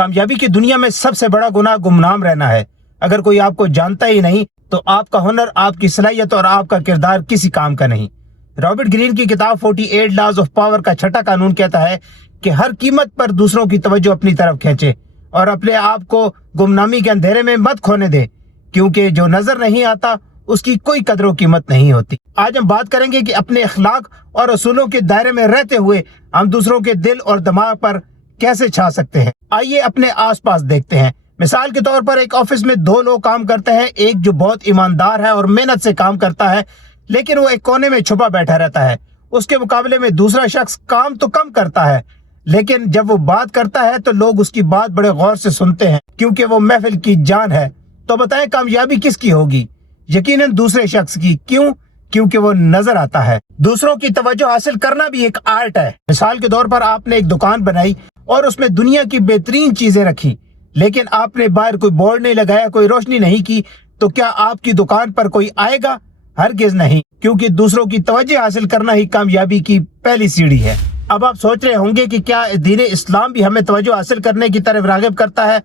کامیابی کی دنیا میں سب سے بڑا گناہ گمنام رہنا ہے۔ اگر کوئی آپ کو جانتا ہی نہیں تو آپ کا ہنر، آپ کی صلاحیت اور آپ کا کردار کسی کام کا نہیں۔ رابرٹ گرین کی کتاب 48 لاز آف پاور کا چھٹا قانون کہتا ہے کہ ہر قیمت پر دوسروں کی توجہ اپنی طرف کھینچے اور اپنے آپ کو گمنامی کے اندھیرے میں مت کھونے دے، کیونکہ جو نظر نہیں آتا اس کی کوئی قدر و قیمت نہیں ہوتی۔ آج ہم بات کریں گے کہ اپنے اخلاق اور اصولوں کے دائرے میں رہتے ہوئے ہم دوسروں کے دل اور دماغ پر کیسے چھا سکتے ہیں۔ آئیے اپنے آس پاس دیکھتے ہیں۔ مثال کے طور پر ایک آفس میں دو لوگ کام کرتے ہیں، ایک جو بہت ایماندار ہے اور محنت سے کام کرتا ہے لیکن وہ ایک کونے میں چھپا بیٹھا رہتا ہے۔ اس کے مقابلے میں دوسرا شخص کام تو کم کرتا ہے لیکن جب وہ بات کرتا ہے تو لوگ اس کی بات بڑے غور سے سنتے ہیں کیونکہ وہ محفل کی جان ہے۔ تو بتائیں کامیابی کس کی ہوگی؟ یقیناً دوسرے شخص کی۔ کیوں؟ کیونکہ وہ نظر آتا ہے۔ دوسروں کی توجہ حاصل کرنا بھی ایک آرٹ ہے۔ مثال کے طور پر آپ نے ایک دکان بنائی اور اس میں دنیا کی بہترین چیزیں رکھی لیکن آپ نے باہر کوئی بورڈ نہیں لگایا، کوئی روشنی نہیں کی، تو کیا آپ کی دکان پر کوئی آئے گا؟ ہرگز نہیں، کیونکہ دوسروں کی توجہ حاصل کرنا ہی کامیابی کی پہلی سیڑھی ہے۔ اب آپ سوچ رہے ہوں گے کہ کیا دین اسلام بھی ہمیں توجہ حاصل کرنے کی طرف راغب کرتا ہے؟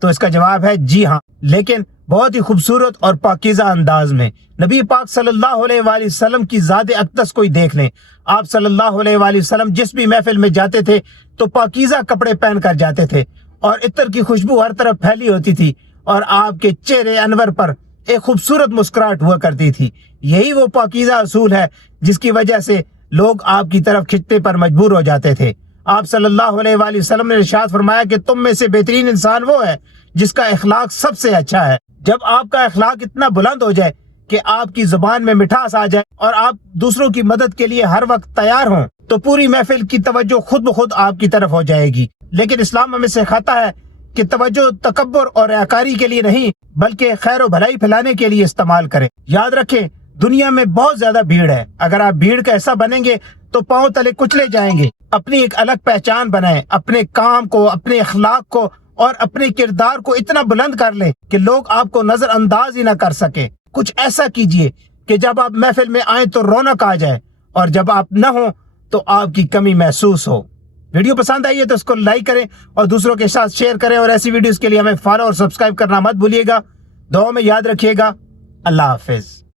تو اس کا جواب ہے جی ہاں، لیکن بہت ہی خوبصورت اور پاکیزہ انداز میں۔ نبی پاک صلی اللہ علیہ وآلہ وسلم کی ذات اقدس کو ہی دیکھ لیں۔ آپ صلی اللہ علیہ وآلہ وسلم جس بھی محفل میں جاتے تھے تو پاکیزہ کپڑے پہن کر جاتے تھے اور عطر کی خوشبو ہر طرف پھیلی ہوتی تھی اور آپ کے چہرے انور پر ایک خوبصورت مسکراہٹ ہوا کرتی تھی۔ یہی وہ پاکیزہ اصول ہے جس کی وجہ سے لوگ آپ کی طرف کھنچنے پر مجبور ہو جاتے تھے۔ آپ صلی اللہ علیہ وآلہ وسلم نے ارشاد فرمایا کہ تم میں سے بہترین انسان وہ ہے جس کا اخلاق سب سے اچھا ہے۔ جب آپ کا اخلاق اتنا بلند ہو جائے کہ آپ کی زبان میں مٹھاس آ جائے اور آپ دوسروں کی مدد کے لیے ہر وقت تیار ہوں تو پوری محفل کی توجہ خود بخود آپ کی طرف ہو جائے گی۔ لیکن اسلام ہمیں سکھاتا ہے کہ توجہ تکبر اور ریاکاری کے لیے نہیں بلکہ خیر و بھلائی پھیلانے کے لیے استعمال کریں۔ یاد رکھیں دنیا میں بہت زیادہ بھیڑ ہے، اگر آپ بھیڑ کا حصہ بنیں گے تو پاؤں تلے کچلے جائیں گے۔ اپنی ایک الگ پہچان بنائیں، اپنے کام کو، اپنے اخلاق کو اور اپنے کردار کو اتنا بلند کر لیں کہ لوگ آپ کو نظر انداز ہی نہ کر سکے۔ کچھ ایسا کیجئے کہ جب آپ محفل میں آئیں تو رونق آ جائے اور جب آپ نہ ہوں تو آپ کی کمی محسوس ہو۔ ویڈیو پسند آئی ہے تو اس کو لائک کریں اور دوسروں کے ساتھ شیئر کریں، اور ایسی ویڈیوز کے لیے ہمیں فالو اور سبسکرائب کرنا مت بھولیے گا۔ دعاؤں میں یاد رکھیے گا۔ اللہ حافظ۔